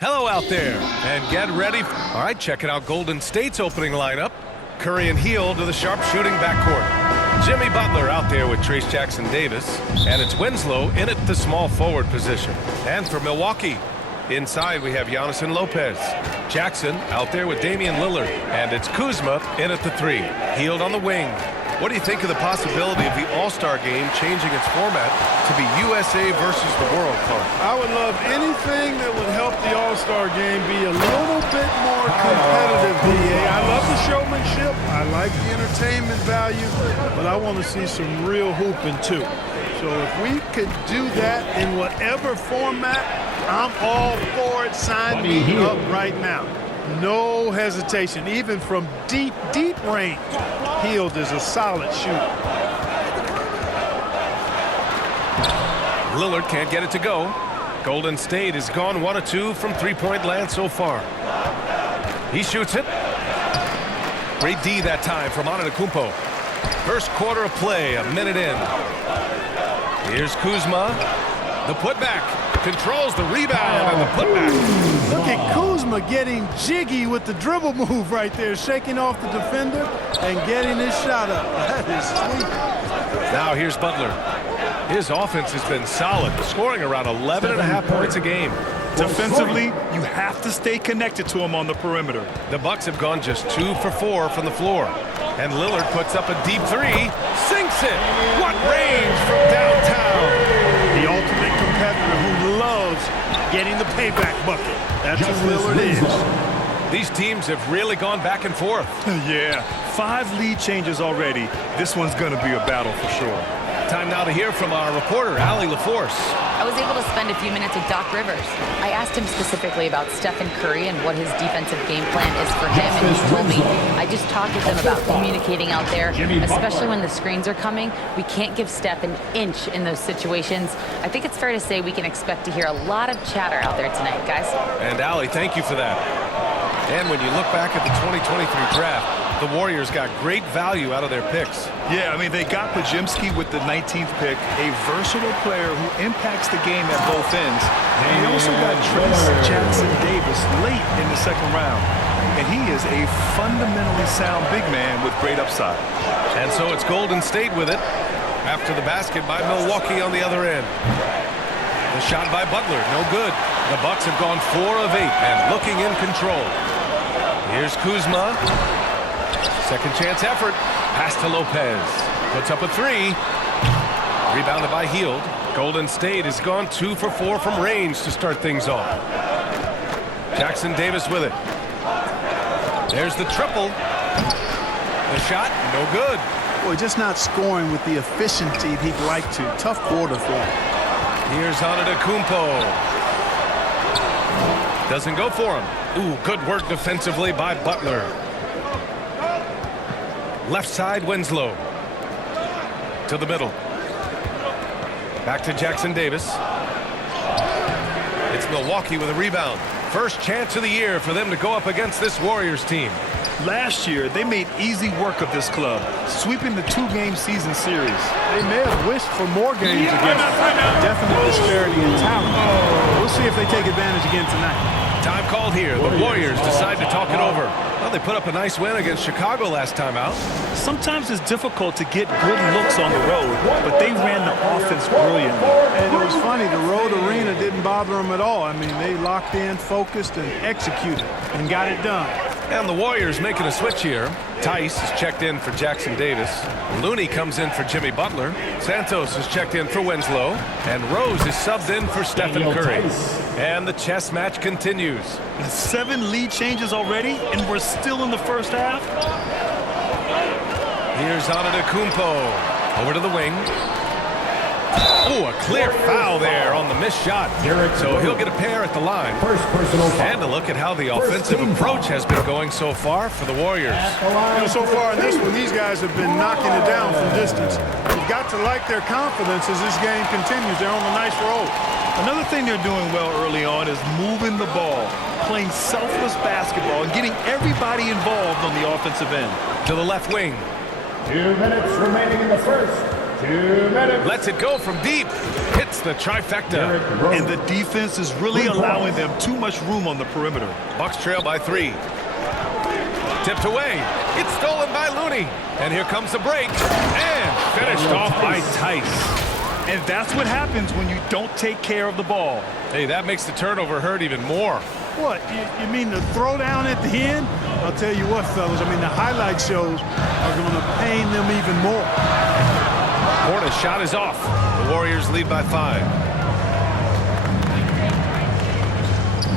Hello out there, and get ready. All right, checking out Golden State's opening lineup. Curry and Hield to the sharpshooting backcourt. Jimmy Butler out there with Trayce Jackson-Davis, and it's Winslow in at the small forward position. And for Milwaukee, inside we have Giannis and Lopez. Jackson out there with Damian Lillard, and it's Kuzma in at the 3. Hield on the wing. What do you think of the possibility of the All-Star game changing its format to be USA versus the world, Clark? I would love anything that would help the All-Star game be a little bit more competitive, DA. I love the showmanship. I like the entertainment value, but I want to see some real hooping too. So if we could do that in whatever format, I'm all for it. Sign me up right now. No hesitation, even from deep range. Hield is a solid shooter. Lillard can't get it to go. Golden State has gone 1 of 2 from three-point land so far. He shoots it. Great D that time from Antetokounmpo. First quarter of play, a minute in. Here's Kuzma. The putback. Controls the rebound and the putback. Look at Kuzma getting jiggy with the dribble move right there, shaking off the defender and getting his shot up. That is sweet. Now here's Butler. His offense has been solid, scoring around 11.5 points a game. Defensively, you have to stay connected to him on the perimeter. The Bucks have gone just 2 for 4 from the floor. And Lillard puts up a deep 3, sinks it. What range from downtown. The ultimate competitor who loves getting the payback bucket. That's who Lillard is. These teams have really gone back and forth. Yeah, 5 lead changes already. This one's going to be a battle for sure. Time now to hear from our reporter, Allie LaForce. I was able to spend a few minutes with Doc Rivers. I asked him specifically about Stephen Curry and what his defensive game plan is for him, and he told me, I just talked with him about communicating out there, especially when the screens are coming. We can't give Steph an inch in those situations. I think it's fair to say we can expect to hear a lot of chatter out there tonight, guys. And Allie, thank you for that. And when you look back at the 2023 draft, the Warriors got great value out of their picks. Yeah, I mean, they got Podziemski with the 19th pick, a versatile player who impacts the game at both ends. And they also got Trayce Jackson-Davis late in the second round. And he is a fundamentally sound big man with great upside. And so it's Golden State with it after the basket by Milwaukee on the other end. The shot by Butler, no good. The Bucks have gone 4 of 8 and looking in control. Here's Kuzma. Second chance effort. Pass to Lopez. Puts up a 3. Rebounded by Hield. Golden State has gone 2 for 4 from range to start things off. Jackson-Davis with it. There's the triple. The shot, no good. Boy, just not scoring with the efficiency he'd like to. Tough quarter for him. Here's Antetokounmpo. Doesn't go for him. Ooh, good work defensively by Butler. Left side, Winslow. To the middle. Back to Jackson-Davis. It's Milwaukee with a rebound. First chance of the year for them to go up against this Warriors team. Last year, they made easy work of this club, sweeping the 2-game season series. They may have wished for more games against them. Definite disparity in talent. We'll see if they take advantage again tonight. Time called here. The Warriors decide to talk it over. Well, they put up a nice win against Chicago last time out. Sometimes it's difficult to get good looks on the road, but they ran the offense brilliantly. And it was funny, the road arena didn't bother them at all. I mean, they locked in, focused, and executed, and got it done. And the Warriors making a switch here. Tice is checked in for Jackson-Davis. Looney comes in for Jimmy Butler. Santos is checked in for Winslow. And Rose is subbed in for Stephen Curry. And the chess match continues. 7 lead changes already, and we're still in the first half. Here's Antetokounmpo. Over to the wing. Oh, a clear foul there on the missed shot. So he'll get a pair at the line. And a look at how the offensive approach has been going so far for the Warriors. You know, so far in this one, these guys have been knocking it down from distance. You've got to like their confidence as this game continues. They're on a nice roll. Another thing they're doing well early on is moving the ball, playing selfless basketball, and getting everybody involved on the offensive end. To the left wing. 2 minutes remaining in the first. 2 minutes. Lets it go from deep. Hit hits the trifecta. And the defense is really allowing them too much room on the perimeter. Bucks trail by 3. Tipped away. It's stolen by Looney. And here comes the break. And finished off by Tice. And that's what happens when you don't take care of the ball. Hey, that makes the turnover hurt even more. What, you mean the throwdown at the end? I'll tell you what, fellas, I mean, the highlight shows are going to pain them even more. Portis shot is off. The Warriors lead by 5.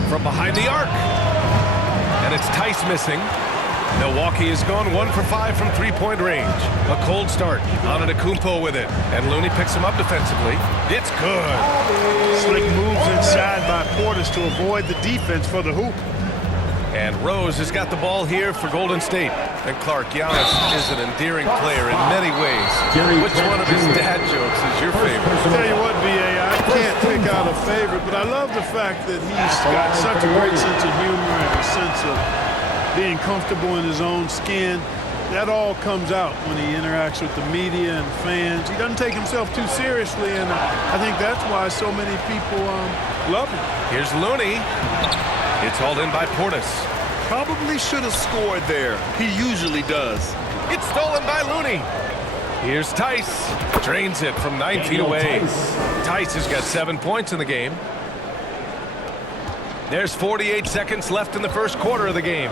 From behind the arc. And it's Tice missing. Milwaukee has gone 1 for 5 from three-point range. A cold start. Antetokounmpo with it. And Looney picks him up defensively. It's good. Slick moves inside by Portis to avoid the defense for the hoop. And Rose has got the ball here for Golden State. And Clark, Giannis is an endearing player in many ways. Which one of his dad jokes is your favorite? I'll tell you what, B.A., I can't pick out a favorite, but I love the fact that he's got such a great sense of humor and a sense of being comfortable in his own skin. That all comes out when he interacts with the media and fans. He doesn't take himself too seriously, and I think that's why so many people love him. Here's Looney. It's hauled in by Portis. Probably should have scored there. He usually does. It's stolen by Looney. Here's Tice. Drains it from 19 away. Tice has got 7 points in the game. There's 48 seconds left in the first quarter of the game.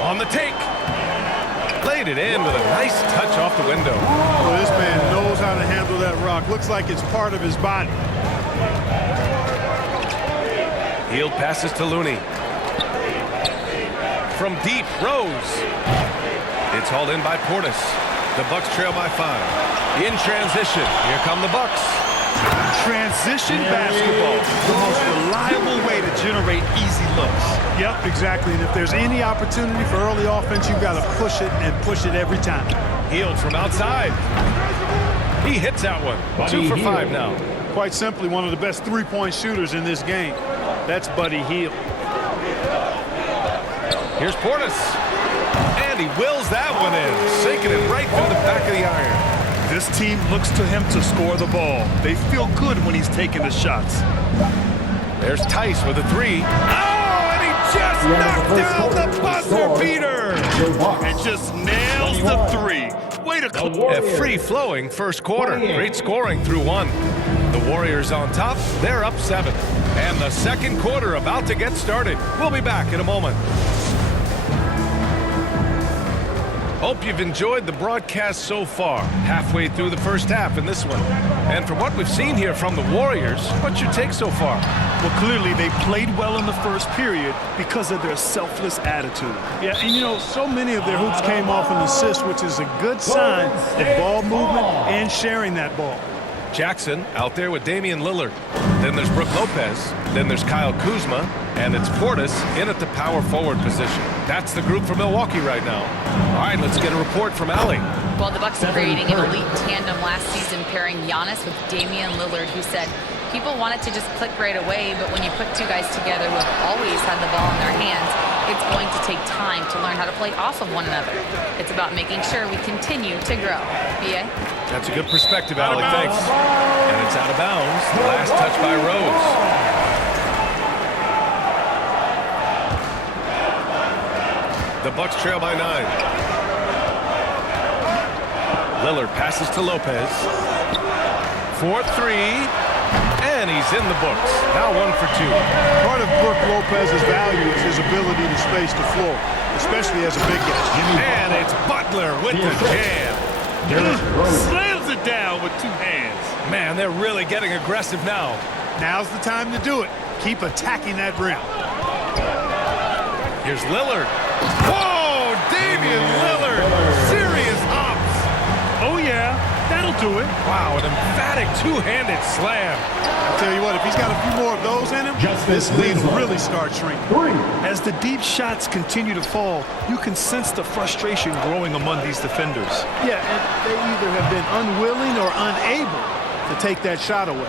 On the take. Laid it in with a nice touch off the window. Well, this man knows how to handle that rock. Looks like it's part of his body. Hield passes to Looney. From deep, Rose. It's hauled in by Portis. The Bucks trail by 5. In transition, here come the Bucks. Transition basketball, the most reliable way to generate easy looks. Yep, exactly. And if there's any opportunity for early offense, you've got to push it and push it every time. Hield from outside. He hits that one. 2 for 5 now. Quite simply, one of the best three-point shooters in this game. That's Buddy Hield. Here's Portis. And he wills that one in, sinking it right through the back of the iron. This team looks to him to score the ball. They feel good when he's taking the shots. There's Tice with a 3. Oh, and he just knocked down the buzzer beater. And just nails the 3. Way to go. A free-flowing first quarter. Great scoring through 1. The Warriors on top. They're up 7. And the second quarter about to get started. We'll be back in a moment. Hope you've enjoyed the broadcast so far. Halfway through the first half in this one. And from what we've seen here from the Warriors, what's your take so far? Well, clearly they played well in the first period because of their selfless attitude. Yeah, and you know, so many of their hoops came off an assist, which is a good sign of ball movement and sharing that ball. Jackson out there with Damian Lillard. Then there's Brook Lopez. Then there's Kyle Kuzma. And it's Portis in at the power forward position. That's the group for Milwaukee right now. All right, let's get a report from Allie. Well, the Bucks creating an elite tandem last season, pairing Giannis with Damian Lillard, who said people want it to just click right away, but when you put two guys together who have always had the ball in their hands, it's going to take time to learn how to play off of one another. It's about making sure we continue to grow. B.A.? That's a good perspective, Allie. Thanks. And it's out of bounds. The last touch by Rose. The Bucks trail by 9. Lillard passes to Lopez. 4-3. And he's in the books. Now 1 for 2. Part of Brook Lopez's value is his ability to space the floor, especially as a big guy. And it's Butler with the jam. Slams it down with 2 hands. Man, they're really getting aggressive now. Now's the time to do it. Keep attacking that rim. Here's Lillard. Whoa, Damian Lillard. Serious hops. Oh, yeah, that'll do it. Wow, an emphatic two-handed slam. I'll tell you what, if he's got a few more of those in him, this lead will really start shrinking. As the deep shots continue to fall, you can sense the frustration growing among these defenders. Yeah, and they either have been unwilling or unable to take that shot away.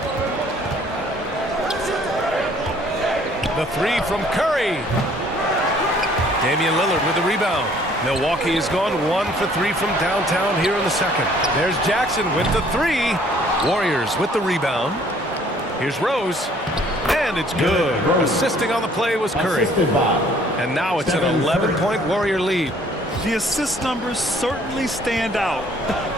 The 3 from Curry. Damian Lillard with the rebound. Milwaukee has gone 1 for 3 from downtown here in the second. There's Jackson with the 3. Warriors with the rebound. Here's Rose. And it's good. Assisting on the play was Curry. And now it's an 11-point Warrior lead. The assist numbers certainly stand out.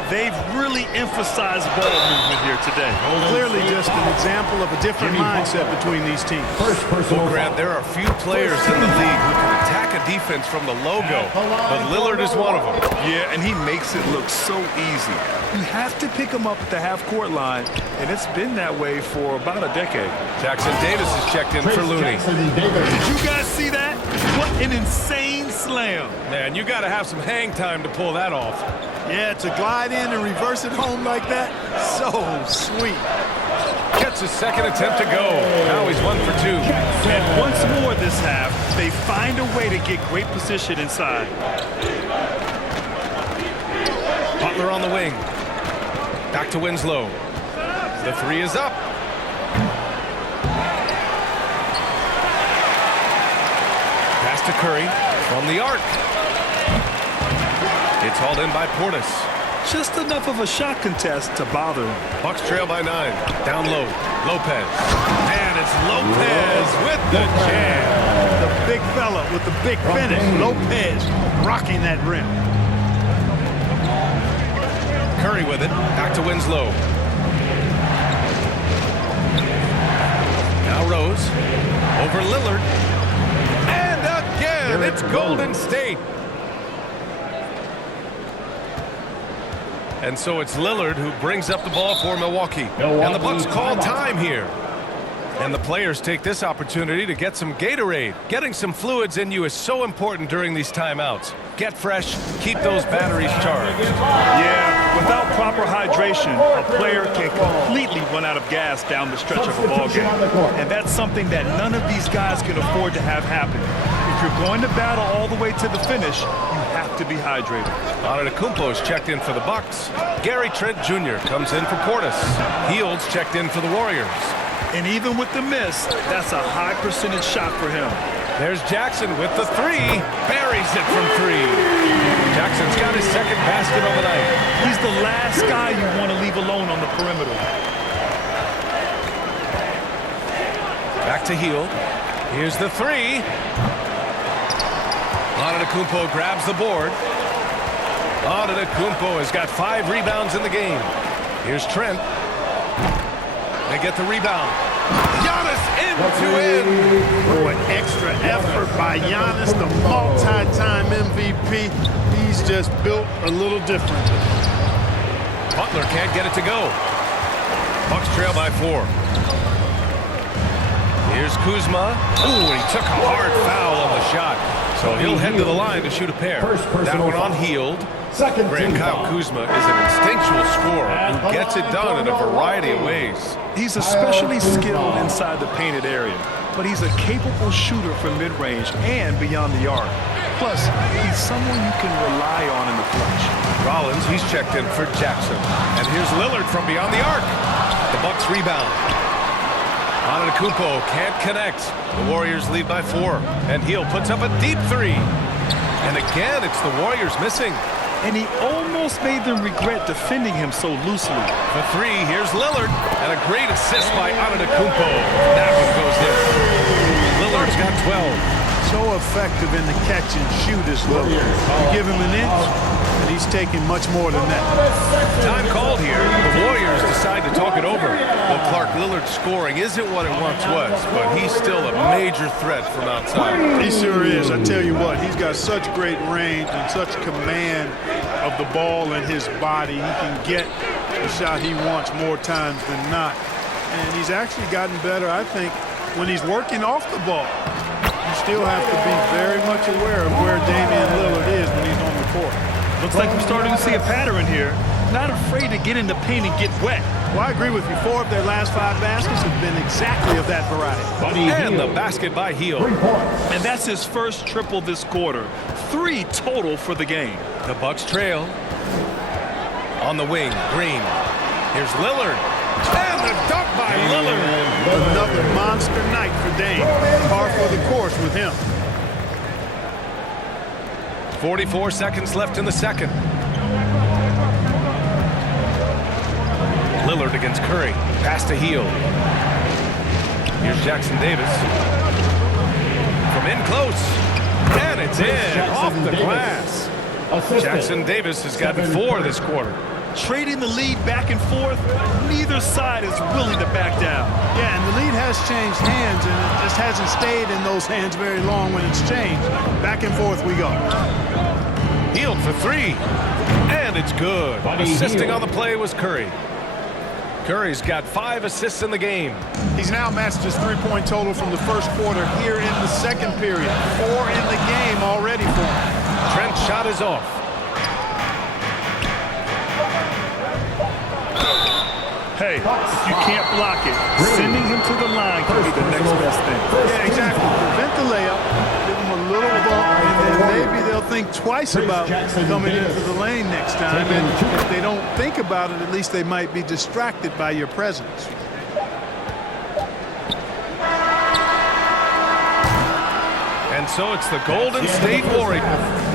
They've really emphasized ball movement here today. Clearly just an example of a different mindset between these teams. Well, Grant, there are few players in the league who can attack a defense from the logo, but Lillard is one of them. Yeah, and he makes it look so easy. You have to pick him up at the half-court line, and it's been that way for about a decade. Jackson Davis is checked in for Looney. Did you guys see that? What an insane slam. Man, you got to have some hang time to pull that off. Yeah, to glide in and reverse it home like that, so sweet. Gets his second attempt to go. Now he's 1 for 2. And once more this half, they find a way to get great position inside. Butler on the wing. Back to Winslow. The three is up. Pass to Curry from the arc. It's hauled in by Portis. Just enough of a shot contest to bother him. Bucks trail by 9. Down low. Lopez. And it's Lopez with the jam. The big fella with the big finish. Lopez rocking that rim. Curry with it. Back to Winslow. Now Rose. Over Lillard. And again, it's Golden State. And so it's Lillard who brings up the ball for Milwaukee. And the Bucks call time here. And the players take this opportunity to get some Gatorade. Getting some fluids in you is so important during these timeouts. Get fresh, keep those batteries charged. Yeah, without proper hydration, a player can completely run out of gas down the stretch of a ball game. And that's something that none of these guys can afford to have happen. If you're going to battle all the way to the finish, you have to be hydrated. Antetokounmpo is checked in for the Bucks. Gary Trent Jr. comes in for Portis. Hields checked in for the Warriors. And even with the miss, that's a high percentage shot for him. There's Jackson with the three. Buries it from 3. Jackson's got his second basket on the night. He's the last guy you want to leave alone on the perimeter. Back to Hield. Here's the 3. Antetokounmpo grabs the board. Antetokounmpo has got 5 rebounds in the game. Here's Trent. They get the rebound. Giannis end-to-end. Oh, an extra effort by Giannis, the multi-time MVP. He's just built a little different. Butler can't get it to go. Bucks trail by 4. Here's Kuzma. Ooh, and he took a hard foul on the shot. So he'll head to the line to shoot a pair. That one on Hield. Grant, Kyle Kuzma is an instinctual scorer who gets it done in a variety of ways. He's especially skilled inside the painted area, but he's a capable shooter from mid-range and beyond the arc. Plus, he's someone you can rely on in the clutch. Rollins, he's checked in for Jackson. And here's Lillard from beyond the arc. The Bucks rebound. Antetokounmpo can't connect. The Warriors lead by 4. And Hield puts up a deep 3. And again, it's the Warriors missing. And he almost made them regret defending him so loosely. For 3, here's Lillard. And a great assist by Antetokounmpo. That one goes in. Lillard's got 12. So effective in the catch and shoot is Lillard. You give him an inch, and he's taking much more than that. Time called here. The Warriors decide to talk it over. Well, Clark, Lillard's scoring isn't what it once was, but he's still a major threat from outside. He sure is. I tell you what, he's got such great range and such command of the ball in his body. He can get the shot he wants more times than not. And he's actually gotten better, I think, when he's working off the ball. You still have to be very much aware of where Damian Lillard is when he's on the court. Looks like we're starting to see a pattern here. Not afraid to get in the paint and get wet. Well, I agree with you. 4 of their last 5 baskets have been exactly of that variety. And the basket by Hield. And that's his first triple this quarter. 3 total for the game. The Bucks trail. On the wing, Green. Here's Lillard. And the dunk by Lillard. Another monster night for Dame. Par for the course with him. 44 seconds left in the second. Lillard against Curry. Pass to Hield. Here's Jackson Davis. From in close. And it's in. Off the glass. Jackson Davis has gotten 4 this quarter. Trading the lead back and forth, neither side is willing to back down. Yeah, and the lead has changed hands, and it just hasn't stayed in those hands very long when it's changed. Back and forth we go. Hield for 3. And it's good. Assisting on the play was Curry. Curry's got 5 assists in the game. He's now matched his three-point total from the first quarter here in the second period. 4 in the game already for him. Trent's shot is off. Hey, if you can't block it, sending him to the line can be the next best thing. Yeah, exactly. Prevent the layup, give him a little bump, and then maybe they'll think twice about coming into the lane next time. And if they don't think about it, at least they might be distracted by your presence. And so it's the Golden State Warriors.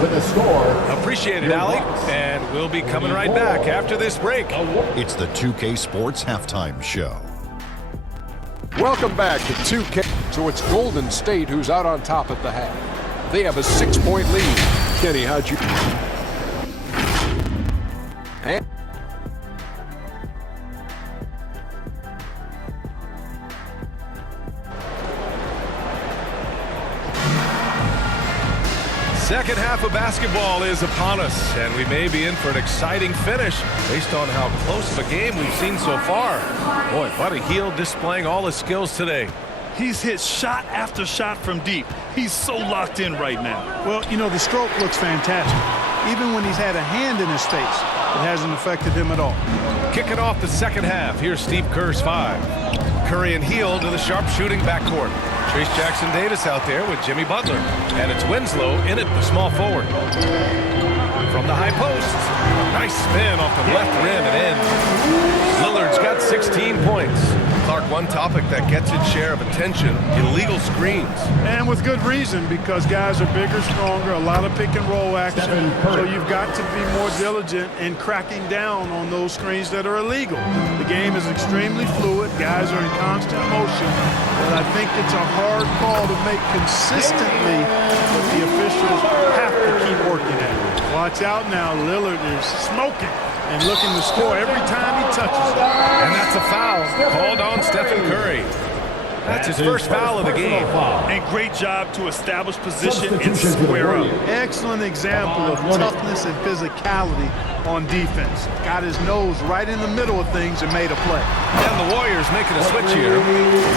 With a score. Appreciate it, Allie. And we'll be coming right back after this break. It's the 2K Sports Halftime Show. Welcome back to 2K. So it's Golden State who's out on top at the half. They have a 6-point lead. Kenny, how'd you... And Second half of basketball is upon us, and we may be in for an exciting finish based on how close of a game we've seen so far. Boy, Buddy Hield displaying all his skills today. He's hit shot after shot from deep. He's so locked in right now. Well, you know, the stroke looks fantastic. Even when he's had a hand in his face, it hasn't affected him at all. Kicking off the second half, here's Steve Kerr's 5. Curry and Hield to the sharp-shooting backcourt. Trace Jackson Davis out there with Jimmy Butler. And it's Winslow in at the small forward. From the high post. Nice spin off the left rim and in. Lillard's got 16 points. Clark, one topic that gets its share of attention, illegal screens. And with good reason, because guys are bigger, stronger, a lot of pick-and-roll action. So you've got to be more diligent in cracking down on those screens that are illegal. The game is extremely fluid. Guys are in constant motion. But I think it's a hard call to make consistently, but the officials have to keep working at it. Watch out now. Lillard is smoking and looking to score every time he touches it. And that's a foul called on Stephen Curry. That's his first foul of the game. And great job to establish position and square up. Excellent example of toughness and physicality on defense. Got his nose right in the middle of things and made a play. And the Warriors making a switch here.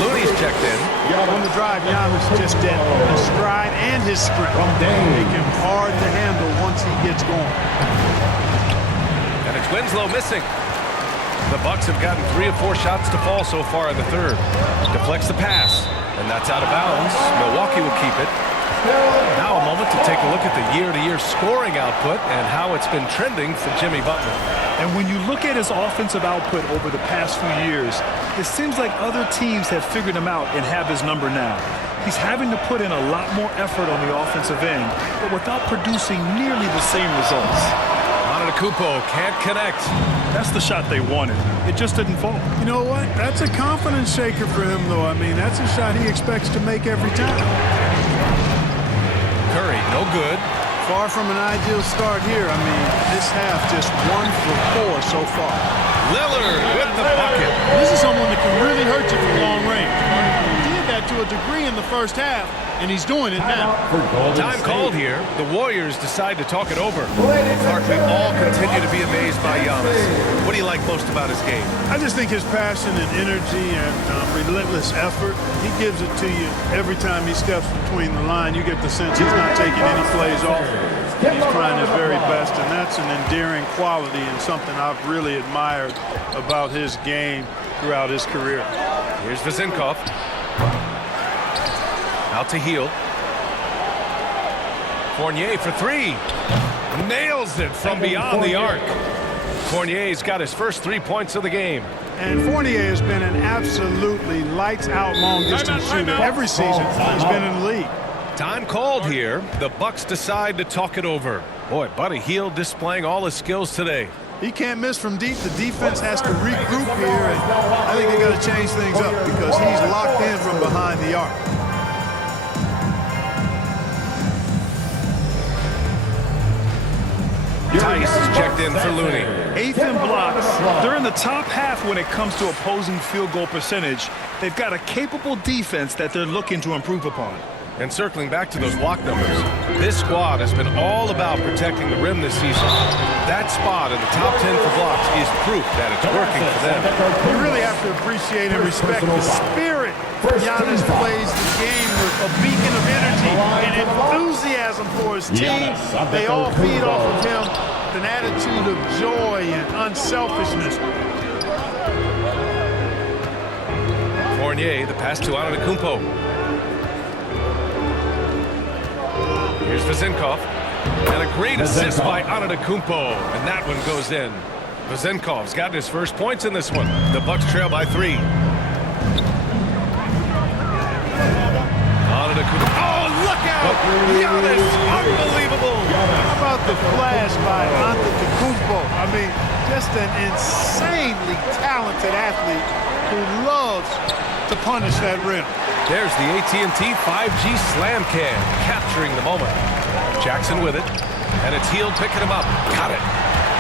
Looney's checked in. On the drive, Giannis just did his stride and his sprint. Make him hard to handle once he gets going. And it's Winslow missing. The Bucks have gotten 3 of 4 shots to fall so far in the third. Deflects the pass, and that's out of bounds. Milwaukee will keep it. Now a moment to take a look at the year-to-year scoring output and how it's been trending for Jimmy Butler. And when you look at his offensive output over the past few years, it seems like other teams have figured him out and have his number now. He's having to put in a lot more effort on the offensive end, but without producing nearly the same results. Antetokounmpo can't connect. That's the shot they wanted. It just didn't fall. You know what? That's a confidence shaker for him, though. I mean, that's a shot he expects to make every time. Curry, no good. Far from an ideal start here. I mean, this half just 1 for 4 so far. Lillard with the bucket. This is someone that can really hurt you from long range. He did that to a degree in the first half, and he's doing it now. Time called here. The Warriors decide to talk it over. Clark, we all continue to be amazed by Giannis. What do you like most about his game? I just think his passion and energy and relentless effort, he gives it to you every time he steps between the line. You get the sense he's not taking any plays off. He's trying his very best, and that's an endearing quality and something I've really admired about his game throughout his career. Here's Vezenkov. Out to Hield. Fournier for 3. Nails it from beyond the arc. Fournier's got his first 3 points of the game. And Fournier has been an absolutely lights-out long-distance shooter every season he's been in the league. Time called here. The Bucks decide to talk it over. Boy, Buddy Hield displaying all his skills today. He can't miss from deep. The defense has to regroup here, and I think they got to change things up because he's locked in from behind the arc. Tice is checked in for Looney. 8th in blocks. They're in the top half when it comes to opposing field goal percentage. They've got a capable defense that they're looking to improve upon. And circling back to those block numbers, this squad has been all about protecting the rim this season. That spot in the top 10 for blocks is proof that it's working for them. You really have to appreciate and respect the spirit Giannis plays the game with, a beacon of energy and enthusiasm for his team. They all feed off of him with an attitude of joy and unselfishness. Fournier, the pass to Antetokounmpo. Here's Vezenkov. And a great assist by Antetokounmpo. And that one goes in. Vezenkov's gotten his first points in this one. The Bucks trail by 3. Antetokounmpo. Oh, look out! Giannis, unbelievable! How about the flash by Antetokounmpo? I mean, just an insanely talented athlete who loves to punish that rim. There's the AT&T 5G Slam Cam, capturing the moment. Jackson with it, and it's Hield picking him up. Got it.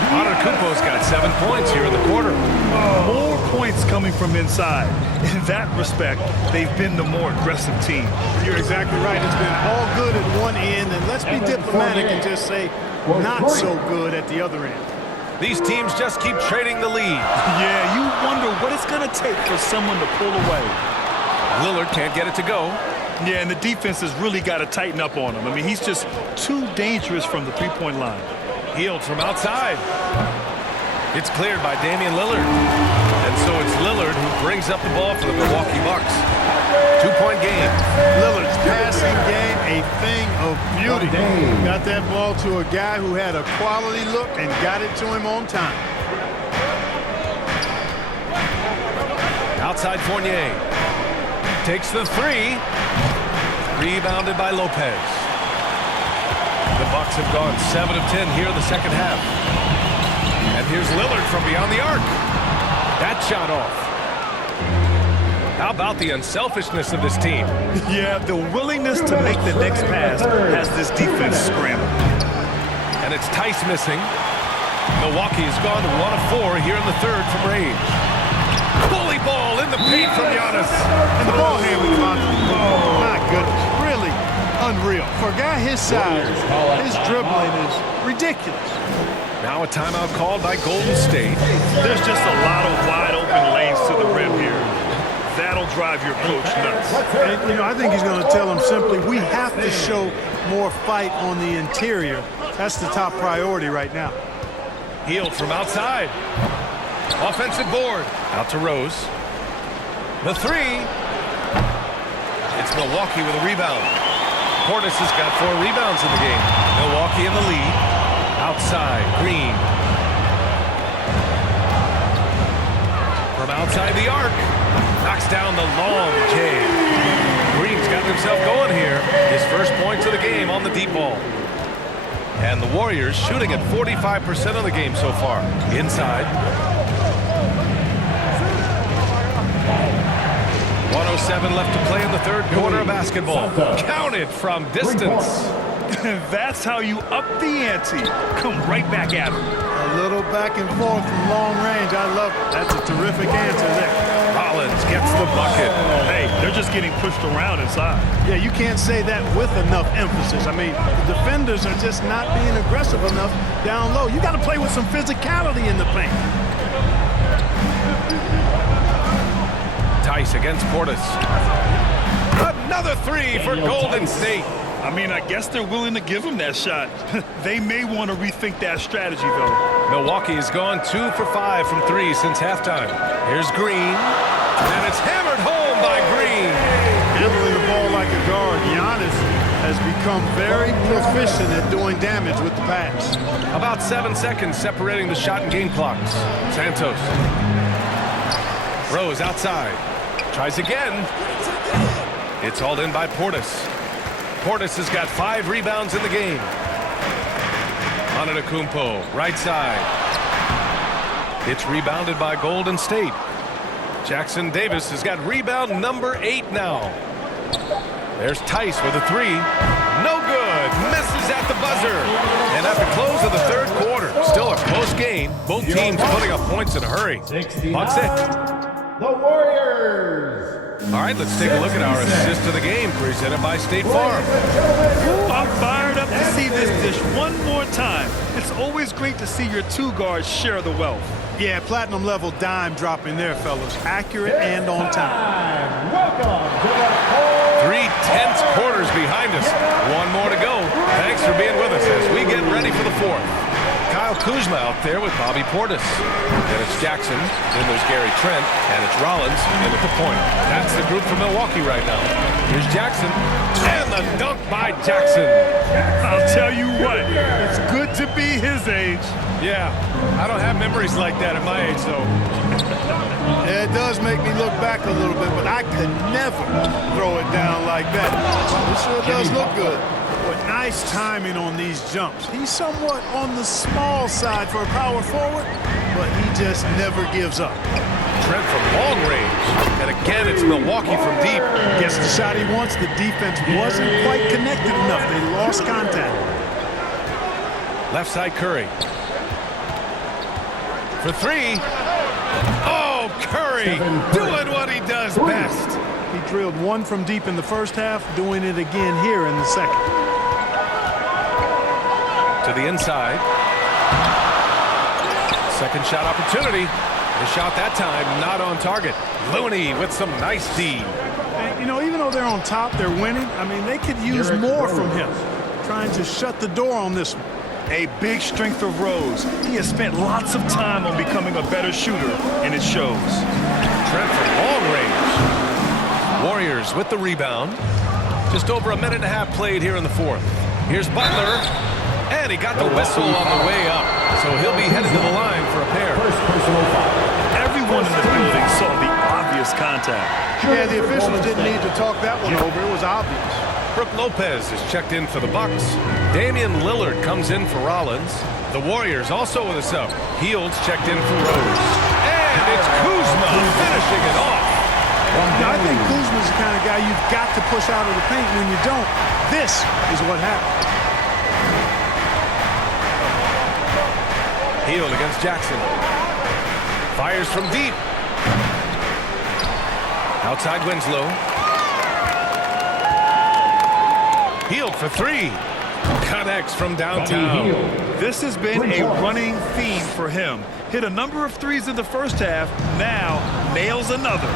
Antetokounmpo's got 7 points here in the quarter. More points coming from inside. In that respect, they've been the more aggressive team. You're exactly right. It's been all good at one end, and let's be diplomatic and just say not so good at the other end. These teams just keep trading the lead. Yeah, you wonder what it's going to take for someone to pull away. Lillard can't get it to go. Yeah, and the defense has really got to tighten up on him. I mean, he's just too dangerous from the three-point line. Hield from outside. It's cleared by Damian Lillard. And so it's Lillard who brings up the ball for the Milwaukee Bucks. 2-point game. Lillard's passing game, a thing of beauty. Got that ball to a guy who had a quality look and got it to him on time. Outside Fournier. Takes the 3. Rebounded by Lopez. The Bucks have gone 7 of 10 here in the second half. And here's Lillard from beyond the arc. That shot off. How about the unselfishness of this team? Yeah, the willingness to make the next pass has this defense scrambled. And it's Tice missing. Milwaukee has gone to 1 of 4 here in the third from range. Bully ball in the paint from Giannis. And the ball handling, my goodness, really unreal. For a guy his size, his dribbling is ridiculous. Now a timeout called by Golden State. There's just a lot of wide open lanes to the rim here. That'll drive your coach nuts. And, you know, I think he's going to tell him simply, we have to show more fight on the interior. That's the top priority right now. Hield from outside. Offensive board. Out to Rose. The 3. It's Milwaukee with a rebound. Portis has got 4 rebounds in the game. Milwaukee in the lead. Outside, Green. From outside the arc. Knocks down the long J. Green's got himself going here. His first points of the game on the deep ball. And the Warriors shooting at 45% of the game so far. Inside. 1:07 left to play in the third quarter of basketball. Counted from distance. That's how you up the ante. Come right back at him. A little back and forth from long range. I love it. That's a terrific answer there. Rollins gets the bucket. Hey, they're just getting pushed around inside. Yeah, you can't say that with enough emphasis. I mean, the defenders are just not being aggressive enough down low. You got to play with some physicality in the paint. Tice against Portis. Another 3 for Golden State. I mean, I guess they're willing to give him that shot. They may want to rethink that strategy, though. Milwaukee has gone 2 for 5 from 3 since halftime. Here's Green. And it's hammered home by Green. Handling the ball like a guard, Giannis has become very proficient at doing damage with the pass. About 7 seconds separating the shot and game clocks. Santos. Rose outside. Tries again. It's hauled in by Portis. Portis has got 5 rebounds in the game. Antetokounmpo, right side. It's rebounded by Golden State. Jackson Davis has got rebound number 8 now. There's Tice with a 3. No good. Misses at the buzzer. And at the close of the third quarter, still a close game. Both teams putting up points in a hurry. Bucks it. The Warriors. All right, let's take a look at our assist to the game presented by State Farm. I'm fired up to see this dish one more time. It's always great to see your two guards share the wealth. Yeah, platinum level dime dropping there, fellas. Accurate and on time. Welcome to the 3 tense quarters behind us. One more to go. Thanks for being with us as we get ready for the fourth. Kyle Kuzma out there with Bobby Portis. Then it's Jackson. Then there's Gary Trent. And it's Rollins in at the point. That's the group from Milwaukee right now. Here's Jackson. And the dunk by Jackson. I'll tell you what, it's good to be his age. Yeah, I don't have memories like that at my age, though. Yeah, it does make me look back a little bit, but I could never throw it down like that. It sure does look good. But nice timing on these jumps. He's somewhat on the small side for a power forward, but he just never gives up. Trent from long range. And again, it's Milwaukee from deep. Gets the shot he wants. The defense wasn't quite connected enough. They lost contact. Left side Curry. For 3. Oh, Curry doing what he does best. He drilled one from deep in the first half, doing it again here in the second. To the inside. Second shot opportunity. The shot that time not on target. Looney with some nice D. And, you know, even though they're on top, they're winning. I mean, they could use more from him. Trying to shut the door on this one. A big strength of Rose. He has spent lots of time on becoming a better shooter, and it shows. Trent from long range. Warriors with the rebound. Just over a minute and a half played here in the fourth. Here's Butler. And he got the whistle on the way up. So he'll be headed to the line for a pair. Everyone in the building saw the obvious contact. Yeah, the officials didn't need to talk that one over. It was obvious. Brooke Lopez is checked in for the Bucks. Damian Lillard comes in for Rollins. The Warriors also with a sub. Heald's checked in for Rose. And it's Kuzma finishing it off. Now, I think Kuzma's the kind of guy you've got to push out of the paint. When you don't, this is what happens. Hield against Jackson. Fires from deep. Outside Winslow. Hield for 3. Connects from downtown. This has been a running theme for him. Hit a number of threes in the first half. Now nails another.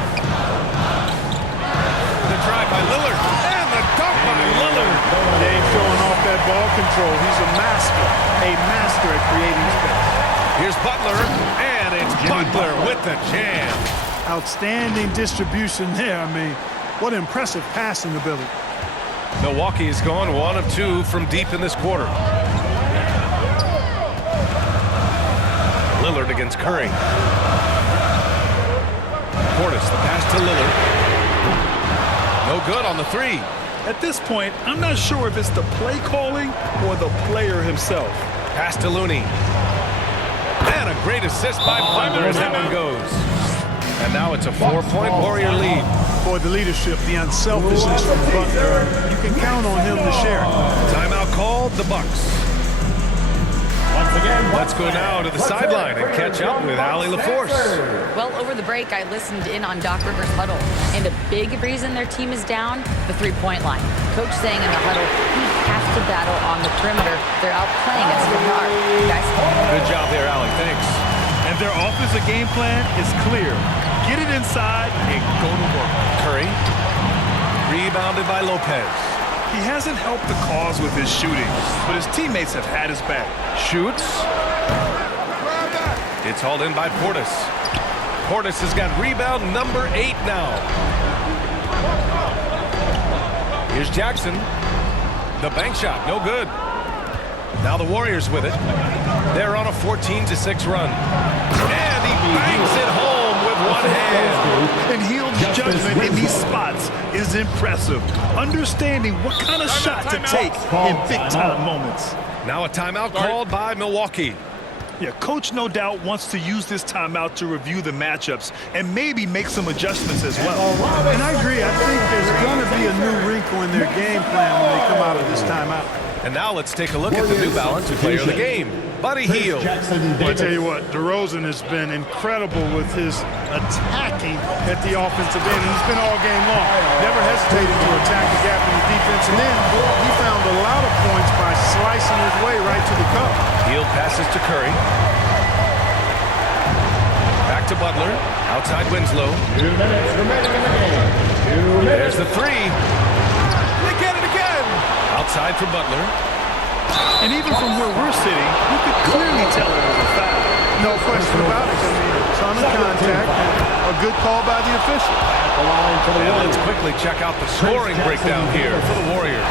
The drive by Lillard. And the dunk by Lillard. They ain't showing off that ball control. He's a master at creating space. Here's Butler. And it's Butler with the jam. Outstanding distribution there. I mean, what impressive passing ability. Milwaukee has gone 1 of 2 from deep in this quarter. Lillard against Curry. Portis, the pass to Lillard. No good on the 3. At this point, I'm not sure if it's the play calling or the player himself. Pass to Looney. And a great assist by Butler as that one goes. And now it's a 4-point Warrior lead. Boy, the leadership, the unselfishness from Butler. You can count on him to share. Timeout called, the Bucks. Let's go now to the sideline and catch up with Allie LaForce. Well, over the break, I listened in on Doc Rivers' huddle. And a big reason their team is down, the three-point line. Coach saying in the huddle, he has to battle on the perimeter. They're outplaying us from the arc. Guys. Good job there, Allie. Thanks. And their offensive game plan is clear. Get it inside and go to work. Curry. Rebounded by Lopez. He hasn't helped the cause with his shooting, but his teammates have had his back. Shoots. It's hauled in by Portis. Portis has got rebound number 8 now. Here's Jackson. The bank shot, no good. Now the Warriors with it. They're on a 14-6 run. And he banks it home with one hand. And Hield's judgment in these spots is impressive. Understanding what kind of shot to take in big-time moments. Now a timeout called by Milwaukee. Yeah, coach no doubt wants to use this timeout to review the matchups and maybe make some adjustments as well. And I agree. I think there's going to be a new wrinkle in their game plan when they come out of this timeout. And now let's take a look at the New Balance player of the game, Buddy Hield. I tell you what, DeRozan has been incredible with his attacking at the offensive end. He's been all game long. Never hesitated to attack the gap in the defense. And then he found a lot of points by slicing his way right to the cup. Hield passes to Curry. Back to Butler. Outside Winslow. 2 minutes remaining in the game. 2 minutes. There's the three. They get it again. Outside for Butler. And even from where we're sitting, you could clearly tell it was a foul. No question about it. I mean, ton of contact. A good call by the official. The line for the And let's Warriors. quickly check out the scoring breakdown here for the Warriors.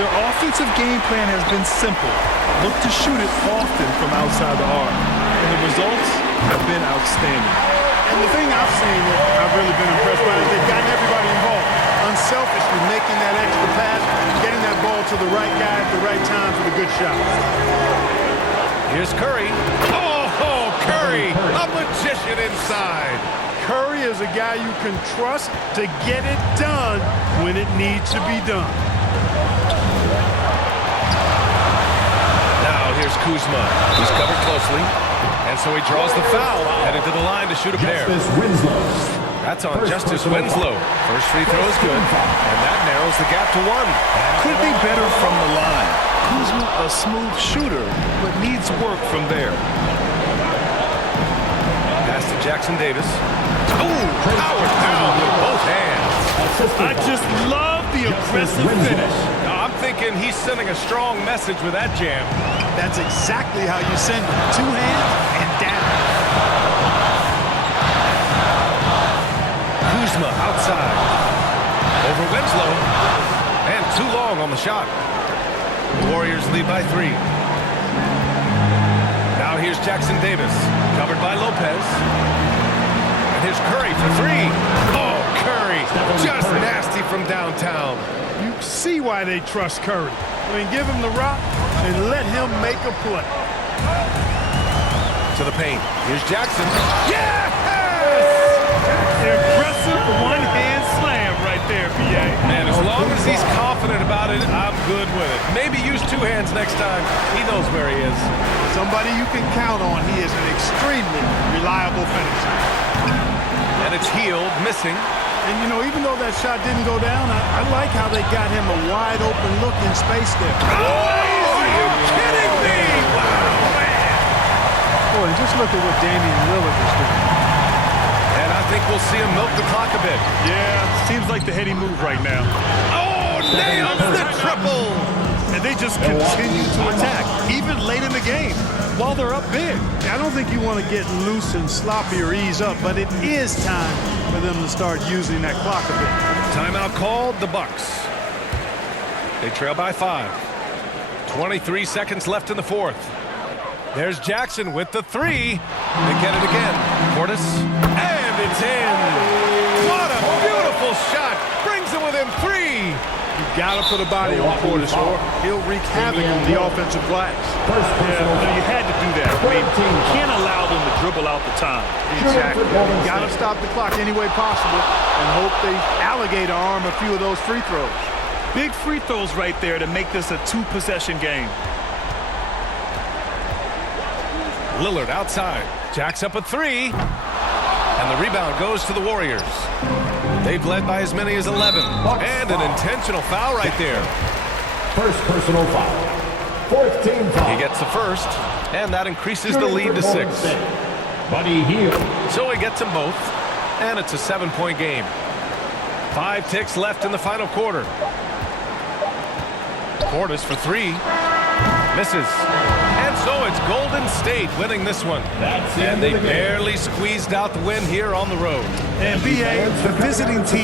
Their offensive game plan has been simple. Look to shoot it often from outside the arc. And the results have been outstanding. And the thing I've seen that I've really been impressed by is they've gotten everybody involved. Unselfishly making that extra pass, getting that ball to the right guy at the right time for the good shot. Here's Curry. Oh, Curry, a magician inside. Curry is a guy you can trust to get it done when it needs to be done. Now here's Kuzma. He's covered closely. And so he draws the foul, headed to the line to shoot a pair. Justice Winslow. That's on Justice Winslow. First free throw is good, and that narrows the gap to one. Could be better from the line. Kuzma, a smooth shooter, but needs work from there. Pass to Jackson Davis. Ooh, powered down with both hands. I just love the aggressive finish. Now, I'm thinking he's sending a strong message with that jam. That's exactly how you send it. 2 hands and down. Kuzma outside. Over Winslow. And too long on the shot. The Warriors lead by 3. Now here's Jackson Davis. Covered by Lopez. And here's Curry for 3. Oh, Curry. Just nasty from downtown. You see why they trust Curry. I mean, give him the rock and let him make a play. To the paint. Here's Jackson. Yes! Impressive one-hand slam right there, B.A. Man, as long as he's confident about it, I'm good with it. Maybe use 2 hands next time. He knows where he is. Somebody you can count on. He is an extremely reliable finisher. And it's Hield missing. And, you know, even though that shot didn't go down, I like how they got him a wide-open look in space there. Oh, are you kidding me? Wow, man. Boy, just look at what Damian Lillard is doing. And I think we'll see him milk the clock a bit. Yeah, seems like the heady move right now. Oh, nails the triple. And they just continue to attack, even late in the game, while they're up big. I don't think you want to get loose and sloppy or ease up, but it is time for them to start using that clock a bit. Timeout called, the Bucks. They trail by 5. 23 seconds left in the 4th. There's Jackson with the 3. They get it again. Portis, and it's in. What a beautiful shot. Brings it within 3. You've got to put a body on Portis, or he'll wreak havoc on the offensive glass. Yeah, you had to do that. I mean, you can't allow them to dribble out the time. Exactly. You've got to stop the clock any way possible and hope they alligator arm a few of those free throws. Big free throws right there to make this a 2-possession game. Lillard outside. Jacks up a 3. And the rebound goes to the Warriors. They've led by as many as 11. And an intentional foul right there. First personal foul. 4th team foul. He gets the first, and that increases the lead to 6. Buddy Hield. So he gets them both, and it's a 7-point game. 5 ticks left in the final quarter. Portis for 3. Misses. And so it's Golden State winning this one. That's And the they game. barely squeezed out the win here on the road. And B.A., the visiting team